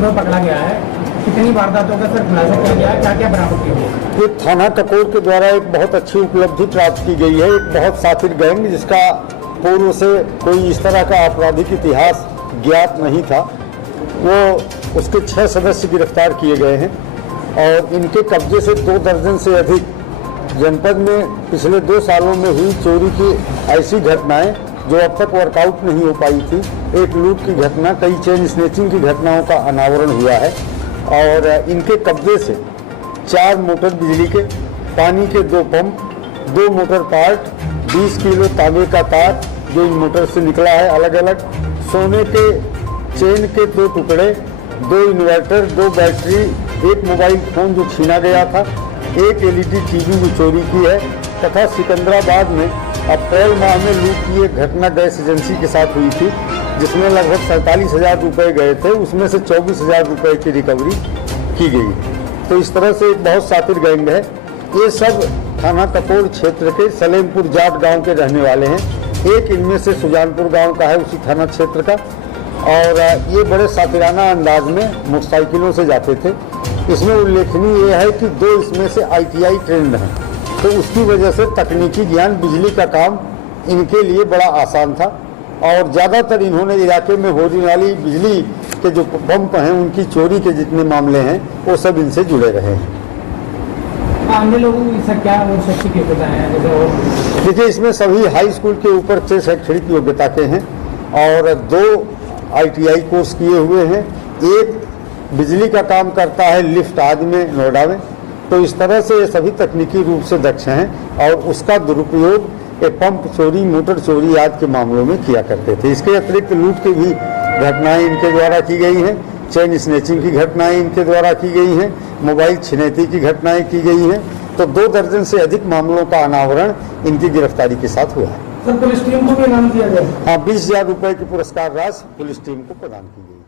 गिरोह पकड़ा गया है, कितनी वारदातों का सर खुलासा किया गया, क्या क्या बरामद किया गया? ये थाना ककोर के द्वारा एक बहुत अच्छी उपलब्धि प्राप्त की गई है। एक बहुत शातिर गैंग जिसका पूर्व से कोई इस तरह का आपराधिक इतिहास ज्ञात नहीं था, वो उसके 6 सदस्य गिरफ्तार किए गए हैं और इनके कब्जे से 2 दर्जन से अधिक जनपद में पिछले 2 सालों में हुई चोरी की ऐसी घटनाएं जो अब तक वर्कआउट नहीं हो पाई थी। एक लूट की घटना, कई चेन स्नेचिंग की घटनाओं का अनावरण हुआ है और इनके कब्जे से 4 मोटर बिजली के, पानी के 2 पंप, 2 मोटर पार्ट, 20 किलो तांबे का तार जो इन मोटर से निकला है अलग अलग, सोने के चेन के 2 टुकड़े, 2 इन्वर्टर, 2 बैटरी, 1 मोबाइल फोन जो छीना गया था, 1 LED टीवी जो चोरी की है तथा सिकंदराबाद में अप्रैल माह में लूट की एक घटना गैस एजेंसी के साथ हुई थी जिसमें लगभग 47,000 रुपये गए थे, उसमें से 24,000 रुपये की रिकवरी की गई। तो इस तरह से एक बहुत शातिर गैंग है। ये सब थाना ककोर क्षेत्र के सलेमपुर जाट गांव के रहने वाले हैं। एक इनमें से सुजानपुर गांव का है, उसी थाना क्षेत्र का, और ये बड़े सातिराना अंदाज में मोटरसाइकिलों से जाते थे। इसमें उल्लेखनीय ये है कि 2 इसमें से ITI ट्रेंड हैं, तो उसकी वजह से तकनीकी ज्ञान, बिजली का काम इनके लिए बड़ा आसान था और ज़्यादातर इन्होंने इलाके में होने वाली बिजली के जो पंप हैं उनकी चोरी के जितने मामले हैं वो सब इनसे जुड़े रहे हैं। अन्य लोगों की सर क्या और शैक्षिक योग्यता है? जैसे देखिए, इसमें सभी हाई स्कूल के ऊपर से शैक्षणिक योग्यता के हैं और 2 ITI कोर्स किए हुए हैं। एक बिजली का काम करता है लिफ्ट आदि में, नोएडा में। तो इस तरह से ये सभी तकनीकी रूप से दक्ष हैं और उसका दुरुपयोग ये पंप चोरी, मोटर चोरी आदि के मामलों में किया करते थे। इसके अतिरिक्त लूट की भी घटनाएं इनके द्वारा की गई हैं, चेन स्नेचिंग की घटनाएं इनके द्वारा की गई हैं, मोबाइल छिनैती की घटनाएं की गई हैं। तो 2 दर्जन से अधिक मामलों का अनावरण इनकी गिरफ्तारी के साथ हुआ है। सर पुलिस टीम को भी इनाम दिया गया? हाँ, 20,000 रुपये की पुरस्कार राशि पुलिस टीम को प्रदान की गई।